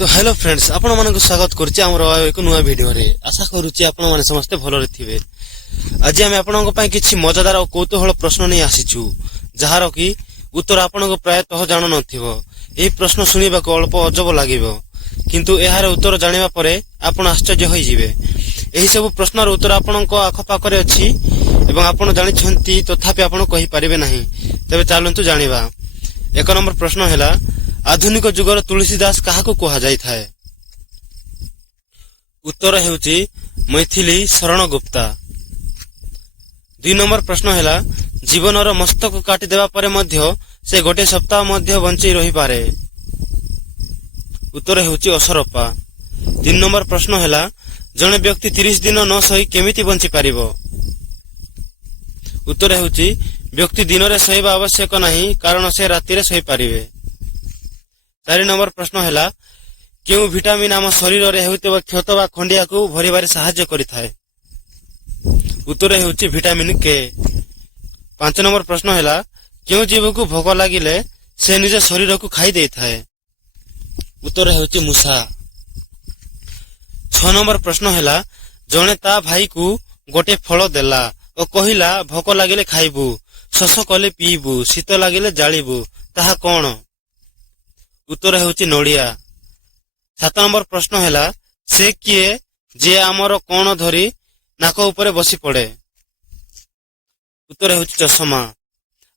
तो hello friends आपण मानक स्वागत करछि हमर एक नुवा वीडियो रे। आशा करूछि आपण माने समस्त भलो थिबे। आज हम आपनक पय किछि मजादार और कौतूहल प्रश्न नै आसीछु जहार कि उत्तर आपनक प्रायतः जान नथिबो। एही प्रश्न सुनिबा को अल्प अजब लागिबो किंतु एहार उत्तर जानिबा परे आपण आश्चर्य होई जिवे। एही सब प्रश्नर उत्तर आपनक आखपाखरे अछि एवं आपण जानि छंती तथापि आपण कहि परिबे नाही। तबे चालंतु जानिबा। एक नंबर प्रश्न हैला आधुनिक जुगर तुलसीदास काहाकु कहा जाय थाए। उत्तर हेउची मैथिली शरण गुप्ता। 2 नंबर प्रश्न हैला जीवनर मस्तक काटी देवा परे मध्य से गोटे सप्ताह मध्य बंची रही पारे। उत्तर हेउची असरपा। 3 नंबर प्रश्न हैला जने व्यक्ति 30 दिन न सही केमिति बंची पारिबो। उत्तर हेउची व्यक्ति दिन रे सहीबा आवश्यक नहीं कारण से राति रे सही पारिबे। 4 नंबर प्रश्न हैला केउ विटामिन आम शरीर रे हेउतबा क्षत बा खंडिया को भरिबारे सहाय्य करिथाए। उत्तर हेउची विटामिन के। 5 नंबर प्रश्न हैला केउ जीव को भोक लागिले से निज शरीर को खाई देथाए। उत्तर हेउची मूसा। 6 नंबर प्रश्न हैला जने ता भाई को गोटे फल देला और कहिला भोक लागिले खाइबू, शोष कले पीबू, शीत लागिले जालिबू, ताहा कोन। उत्तर हेउची नोडिया। 7 नंबर प्रश्न हैला से किए जे आमर कोन धरी नाक ऊपर बसी पड़े। उत्तर हेउची चषमा।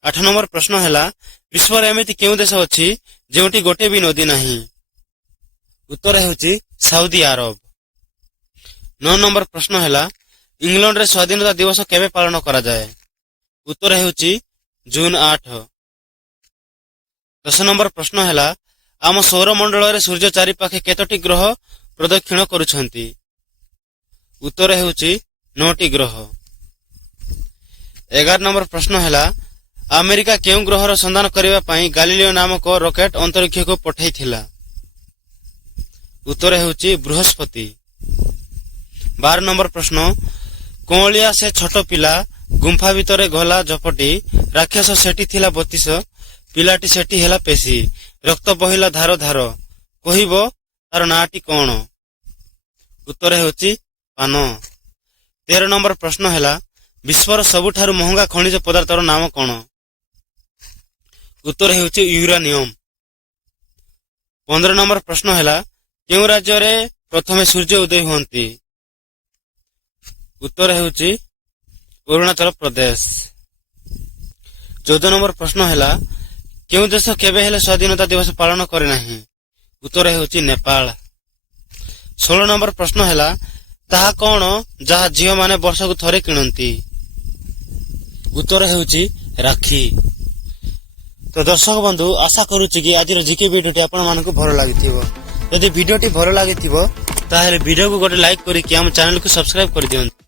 8 नंबर प्रश्न हैला विश्व रे एमिति केउ देश अछि जेउटी गोटे भी नदी नाही। उत्तर हेउची सऊदी अरब। 9 नंबर प्रश्न हैला इंग्लैंड रे स्वाधीनता दिवस केबे पालन करा जाए। उत्तर हेउची जून 8। 10 नंबर प्रश्न हैला आम सौरमंडल रे सूर्य चारि पाखे केतोटी ग्रह प्रदक्षिण करूछंती। उत्तर हेउची 9टी ग्रह। 11 नंबर प्रश्न हैला अमेरिका केउ ग्रह रो संधान करिवा पई गालिलियो नामक रॉकेट अंतरिक्ष को पठाइथिला। उत्तर हेउची बृहस्पति। 12 नंबर प्रश्न कोलिया से छोट पिला गुंफा भितरे गला झपटी राक्षस सेठी थिला 32 पिलाटी सेठी हेला पेशी रक्त बहिला धार धार कहिबो तार नाटी कोन। उत्तर हेउची पान। 13 नंबर प्रश्न हैला विश्वर सबुठारु महंगा खनिज पदार्थर नाम कोन। उत्तर हेउची यूरेनियम। 15 नंबर प्रश्न हैला केउ राज्य रे प्रथमे सूर्य उदय होंती। उत्तर हेउची अरुणाचल प्रदेश। 14 नंबर प्रश्न हैला केउ देश केबे हेले स्वाधीनता दिवस पालन करे नाही। उत्तर हेउची नेपाल। 16 नंबर प्रश्न हैला ताहा कोन जहा झियो माने वर्ष को थरे किनंती। उत्तर हेउची राखी। तो दर्शक बंधु आशा करूची कि आज जीके वीडियोटी आपण मानकु भलो लागिथिबो। यदि वीडियोटी भलो लागिथिबो ताहेले वीडियो को गोटे लाइक करी कि हम चैनल को सब्सक्राइब कर दियंतु।